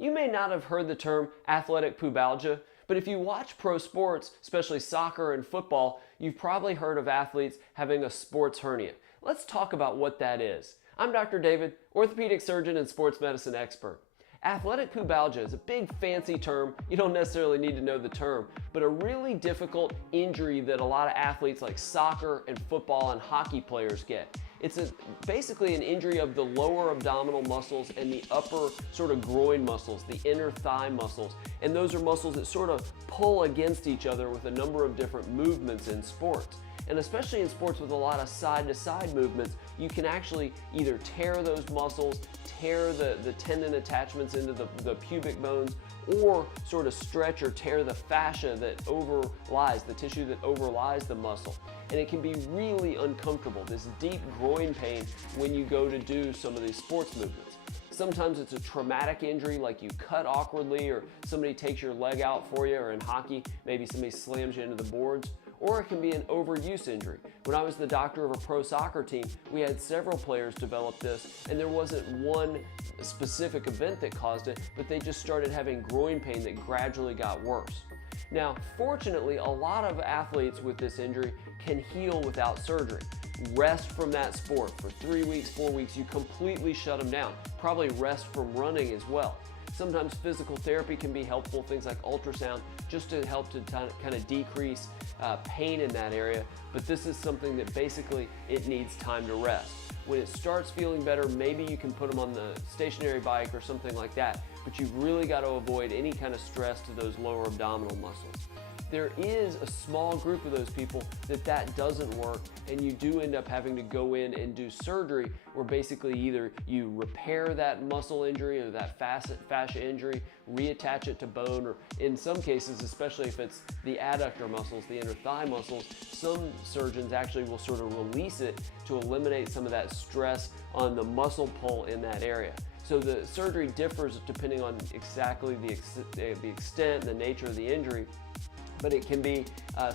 You may not have heard the term athletic pubalgia, but if you watch pro sports, especially soccer and football, you've probably heard of athletes having a sports hernia. Let's talk about what that is. I'm Dr. David, orthopedic surgeon and sports medicine expert. Athletic pubalgia is a big fancy term. You don't necessarily need to know the term, but a really difficult injury that a lot of athletes like soccer and football and hockey players get. It's basically an injury of the lower abdominal muscles and the upper sort of groin muscles, the inner thigh muscles. And those are muscles that sort of pull against each other with a number of different movements in sports. And especially in sports with a lot of side-to-side movements, you can actually either tear those muscles, tear the tendon attachments into the pubic bones, or sort of stretch or tear the fascia that overlies, the tissue that overlies the muscle. And it can be really uncomfortable, this deep groin pain when you go to do some of these sports movements. Sometimes it's a traumatic injury, like you cut awkwardly or somebody takes your leg out for you, or in hockey, maybe somebody slams you into the boards. Or it can be an overuse injury. When I was the doctor of a pro soccer team, we had several players develop this, and there wasn't one specific event that caused it, but they just started having groin pain that gradually got worse. Now, fortunately, a lot of athletes with this injury can heal without surgery. Rest from that sport for 3 weeks, 4 weeks, you completely shut them down. Probably rest from running as well. Sometimes physical therapy can be helpful, things like ultrasound, just to help to kind of decrease pain in that area. But this is something that basically it needs time to rest. When it starts feeling better, maybe you can put them on the stationary bike or something like that, but you've really got to avoid any kind of stress to those lower abdominal muscles. There is a small group of those people that doesn't work, and you do end up having to go in and do surgery where basically either you repair that muscle injury or that fascia injury, reattach it to bone, or in some cases, especially if it's the adductor muscles, the inner thigh muscles, some surgeons actually will sort of release it to eliminate some of that stress on the muscle pull in that area. So the surgery differs depending on exactly the extent and the nature of the injury, but it can be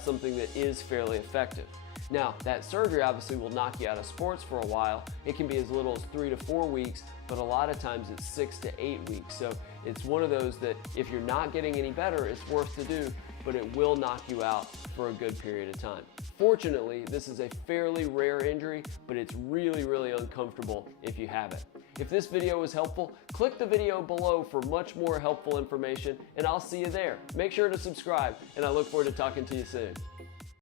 something that is fairly effective. Now, that surgery obviously will knock you out of sports for a while. It can be as little as 3 to 4 weeks, but a lot of times it's 6 to 8 weeks. So it's one of those that if you're not getting any better, it's worth to do, but it will knock you out for a good period of time. Fortunately, this is a fairly rare injury, but it's really, really uncomfortable if you have it. If this video was helpful, click the video below for much more helpful information, and I'll see you there. Make sure to subscribe, and I look forward to talking to you soon.